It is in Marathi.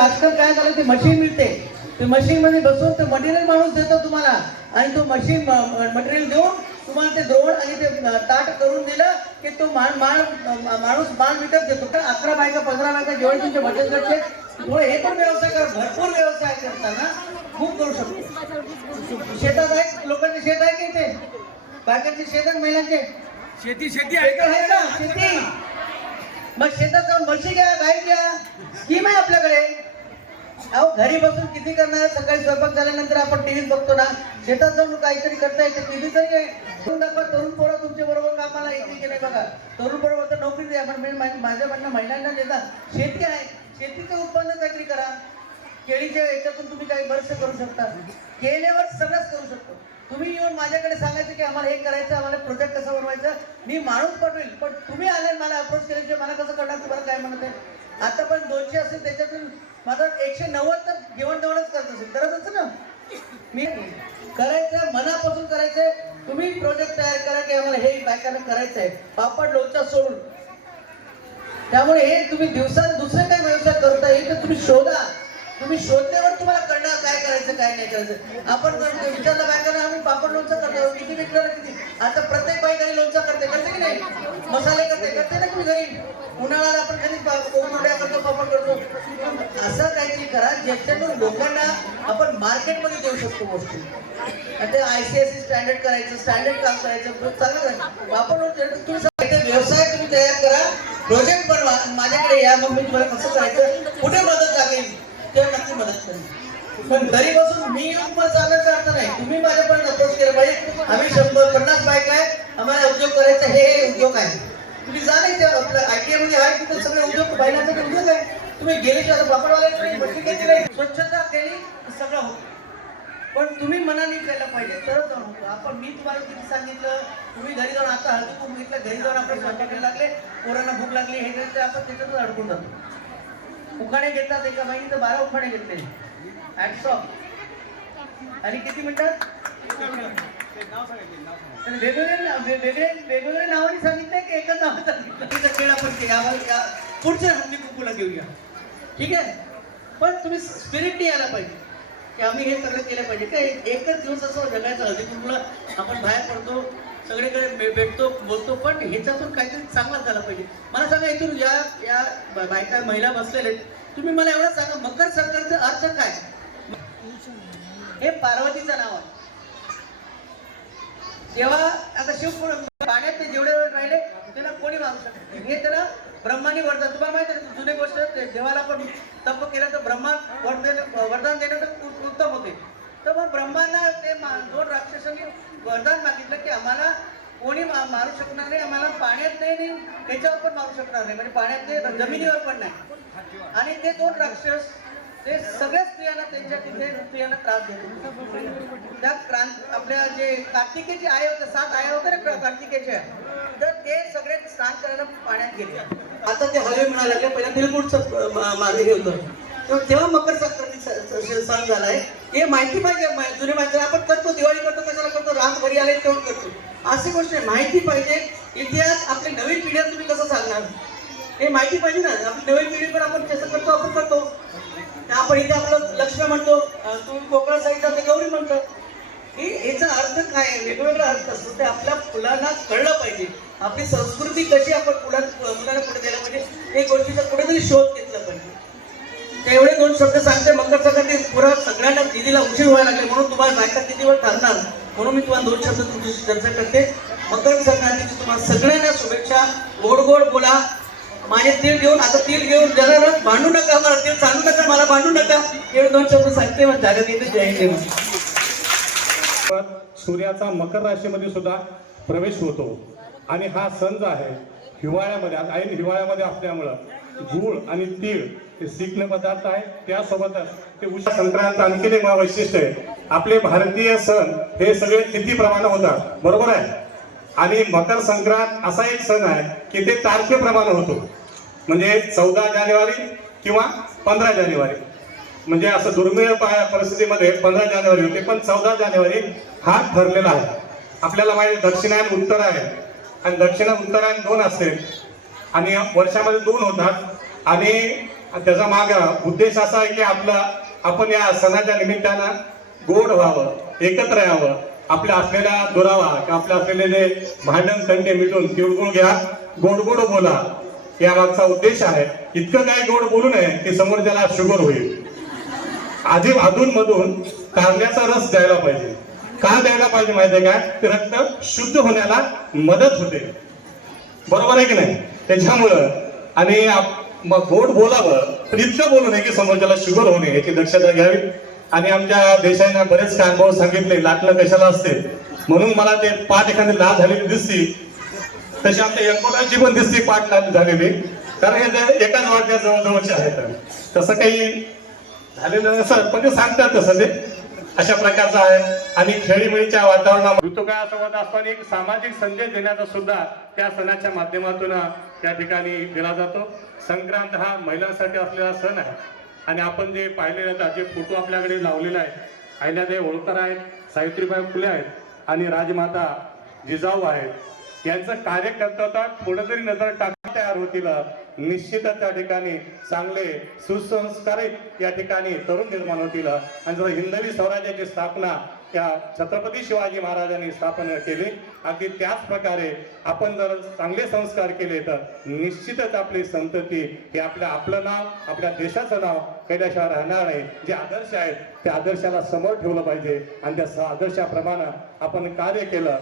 आजकाल काय झालं ते मशीन मिळते. ते मशीन मध्ये बसून ते मटेरियल माणूस देतो तुम्हाला. आणि तो मशीन मटेरियल देऊन तुम्हाला ते द्रोण आणि ते ताट करून दिलं की तो माण माण माणूस माल विकत घेतो. तर अकरा बायका पंधरा बायका जेवढे तुमचे बचत गटचे थोडे हे पण व्यवसाय कर. भरपूर व्यवसाय करताना खूप करू शकतो. शेतात आहे लोकांचे शेत आहे की इथे? बायकांचे शेत आहेत महिलांचे? शेती शेती आहे. का? शेती. मग शेतात जाऊन म्हशी घ्या गाई घ्या. स्कीम आहे आपल्याकडे. अहो घरी बसून किती करणार? सकाळी स्वयंपाक झाल्यानंतर आपण टीव्ही बघतो ना शेतात जाऊन काहीतरी करता येते. टीव्ही तरी काय? दाखवा तरुण पोरं तुमच्या बरोबर कामाला येते की नाही बघा. तरुण बरोबर तर नोकरी द्या. पण मी- माझ्या म्हणणं महिलांना देता. शेती आहे. शेतीचं उत्पन्न काहीतरी करा. केळीच्या याच्यातून तुम्ही काही बरेचसे करू शकता. केल्यावर सगळंच करू शकतो. तुम्ही येऊन माझ्याकडे सांगायचं की आम्हाला हे करायचं आम्हाला प्रोजेक्ट कसं बनवायचं मी माणूस पाठवेल पण तुम्ही आले मला अप्रोच केल्याशिवाय मला कसं करणार? तुम्हाला काय म्हणत आहे? आता पण दोनशे असेल त्याच्यातून माझं एकशे नव्वद तर जेवण करत असेल. करत असेल ना? मी करायचं मनापासून करायचंय. तुम्ही प्रोजेक्ट तयार करा की आम्हाला हे बायकांना करायचं आहे पापड लोणचा सोडून. त्यामुळे हे तुम्ही दिवसात दुसरे काय व्यवसाय करता येईल तर तुम्ही शोधा. तुम्ही शोधल्यावर तुम्हाला कळणार काय करायचं काय नाही करायचं. आपण विचारलं बायकांना आम्ही पापड लोणचं करतो किती विकणार किती आता प्रत्येक बाई घरी लोणचं करते. करते की नाही? मसाले करते. करते ना तुम्ही घरी? उन्हाळ्याला आपण घरी कोंबड्या करतो पापड करतो. काहीतरी लोकांना आपण मार्केटमध्ये देऊ शकतो गोष्टी. आणि ते I C S C standard करायचं स्टँडर्ड काम करायचं खूप चांगलं आपण तुम्ही व्यवसाय तुम्ही तयार करा प्रोजेक्ट बनवा. माझ्याकडे या मग मी तुम्हाला कसं करायचं कुठे मदत लागेल ते नक्की मदत करेल पण घरी बसून मी येऊन पण चालण्याचा अर्थ नाही. तुम्ही माझ्यापर्यंत अप्रोच केलं पाहिजे. आम्ही शंभर पन्नास बायक आहे आम्हाला उद्योग करायचा हे हे उद्योग आहे. तुम्ही जा नाही त्या आपल्या आय टी मध्ये आहे तिथे सगळे उद्योग बायकांचा उद्योग आहे. तुम्ही गेले तर पापडवाले नाही घेतली नाही? स्वच्छता केली सगळं होतं. पण तुम्ही मनाने केलं पाहिजे तरच जाऊन होतो आपण मी तुम्हाला किती सांगितलं तुम्ही घरी जाऊन आता हळदी कुंभ घेतलं घरी जाऊन आपण स्वयंपाकाला लागले पोरांना भूक लागली हे करायचं आपण त्याच्यातच अडकून जातो. उखाणे घेतात एका महिन्यात बारा उखाणे घेतले. हॅट्स ऑफ आणि किती म्हणतात वेगवेगळ्या वेगवेगळ्या नावाने सांगितलं की एकच नाव सांगितलं तिचा खेळ आपण पुढच्या हल्ली कुकूला घेऊया. ठीक आहे? पण तुम्ही स्पिरिट यायला पाहिजे. की आम्ही हे सगळं केलं पाहिजे. काय एकच दिवस असं जगायचं. हळदी आपण बाहेर पडतो सगळीकडे भेटतो बोलतो पण ह्याच्यातून काहीतरी चांगला झाला पाहिजे. मला सांगा इथून या या बायका महिला बसलेले आहेत. तुम्ही मला एवढं सांगा मकर संक्रांतीचा अर्थ काय? हे पार्वतीचं नाव आहे. जेव्हा आता शिव पाण्यात जेवढे कोणी मागू शकत हे त्याला ब्रह्माने वरदान. तुम्हाला माहिती आहे जुने गोष्ट देवाला पण तप केलं तर ब्रह्मा वरदान वरदान देणं तर उत्तम होते. तर मग ब्रह्मांना ते दोन राक्षसांनी वरदान मागितलं की आम्हाला कोणी मारू शकणार नाही आम्हाला पाण्यात नाही आणि त्याच्यावर पण मारू शकणार नाही. म्हणजे पाण्यात ते जमिनीवर पण नाही. आणि ते दोन राक्षस ते सगळ्या स्त्रियांना त्यांच्या तिथे स्त्रियांना त्रास देतो त्या क्रांत आपल्या जे कार्तिकेचे आय होते सात आया होते ना कार्तिकेच्या? तर ते सगळे स्नान करायला पाण्यात गेले. आता ते हवे म्हणायला लागले पहिल्या तिळगुडचं मागे हे होतं? तेव्हा मकर संक्रांती सण झाला आहे झालाय. हे माहिती पाहिजे जुने माहिती आपण करतो दिवाळी करतो कशाला करतो रात घरी आले तेव्हा करतो. अशी गोष्ट आहे. माहिती पाहिजे इतिहास आपली नवीन पिढीला तुम्ही कसं सांगणार? हे माहिती पाहिजे ना. आपली नवीन पिढी पण आपण कसं करतो आपण करतो. आपण इथे आपलं लक्ष्मी म्हणतो तुम्ही कोकणा साईडचा ते गौरी म्हणतो की याचा अर्थ काय आहे? वेगवेगळा अर्थ असतो. ते आपल्या मुलांना कळलं पाहिजे. आपली संस्कृती कशी आपण मुलां मुलांना पुढे द्यायला पाहिजे हे गोष्टीचा कुठेतरी शोध घेतला पाहिजे. एवढे दोन शब्द सांगते मकर संक्रांती पुरा सगळ्यांना दिदीला उशीर व्हायला लागेल म्हणून तुम्हाला बायका कितीवर ठरणार? म्हणून मी तुम्हाला दोन शब्द तुमच्याशी चर्चा करते. मकर संक्रांतीची तुम्हाला सगळ्यांना शुभेच्छा. गोड गोड बोला. माझे तीळ घेऊन आता तीळ घेऊन जरा भांडू नका मला तीळ सांगू नका मला भांडू नका. एवढे दोन शब्द सांगते मग जागा घेते जय हिंद सूर्याचा मकर राशीमध्ये सुद्धा प्रवेश होतो. आणि हा सण जो आहे हिवाळ्यामध्ये ऐन हिवाळ्यामध्ये असल्यामुळं गूळ आणि तीळ हे शिकणं पदार्थ आहे त्यासोबतच ते उषा संक्रांत आणखीन एक वैशिष्ट्य आहे. आपले भारतीय सण हे सगळे तिथीप्रमाणे होतात? बरोबर आहे? आणि मकर संक्रांत असा एक सण आहे की ते तारखेप्रमाणे होतो. म्हणजे चौदा जानेवारी किंवा पंधरा जानेवारी. म्हणजे असं दुर्मिळ परिस्थितीमध्ये पंधरा जानेवारी होते पण चौदा जानेवारी हा ठरलेला आहे. आपल्याला माहिती आहे, उत्तर आहे. आणि दक्षिण उत्तरायण दोन असते. आणि वर्षामध्ये दोन होतात. आणि त्याचा माग उद्देश असा आहे की आपला आपण या सणाच्या निमित्तानं गोड व्हावं एकत्र यावं आपल्या असलेला दुरावा किंवा आपल्या असलेले जे भांडण तंटे मिटून तिळगुळ घ्या गोड गोड बोला. या मागचा उद्देश आहे. इतकं काय गोड बोलू नये की समोर त्याला शुगर होईल. आधी अधून मधून कारल्याचा रस द्यायला पाहिजे. का द्यायला पाहिजे माहितीये काय ते रक्त शुद्ध होण्याला मदत होते. बरोबर आहे की नाही? त्याच्यामुळं आणि आप- मग गोड बोलावं पण इतकं बोलू नये की समोरच्याला शुगर होणे याची दक्षता घ्यावी. आणि आमच्या देशाने बरेच काय अनुभव सांगितले लाटणं कशाला असते? म्हणून मला ते पाठ एखादी लाल झालेली दिसती. तशी आमच्या यंकोटाची पण दिसती पाठ लाल झालेली. कारण हे एकाच वाटच्या जवळजवळचे आहेत. तसं काही झालेलं नसत पण ते सांगतात तसं ते. अशा प्रकारचा आहे. आणि खेळीमेळीच्या वातावरणात ऋतुकाळ संवाद असताना एक सामाजिक संदेश देण्याचा सुद्धा त्या सणाच्या माध्यमातून त्या ठिकाणी दिला जातो. संक्रांत हा महिलांसाठी असलेला सण आहे. आणि आपण जे पाहिलेले आहेत जे फोटो आपल्याकडे लावलेले आहेत अहिल्यादेवी होळकर आहेत सावित्रीबाई फुले आहेत आणि राजमाता जिजाऊ आहेत. यांचं कार्यकर्ता थोडं तरी नजर टाकून तयार होतील. निश्चितच त्या ठिकाणी चांगले सुसंस्कारित या ठिकाणी तरुण निर्माण होतील. आणि जर हिंदवी स्वराज्याची स्थापना त्या छत्रपती शिवाजी महाराजांनी स्थापना केली अगदी त्याच प्रकारे आपण जर चांगले संस्कार केले तर निश्चितच आपली संतती हे आपल्या आपलं नाव आपल्या देशाचं नाव कैद्याशिवाय राहणार नाही जे आदर्श आहेत त्या आदर्शाला समोर ठेवलं पाहिजे. आणि त्या आदर्शाप्रमाणे आपण कार्य केलं.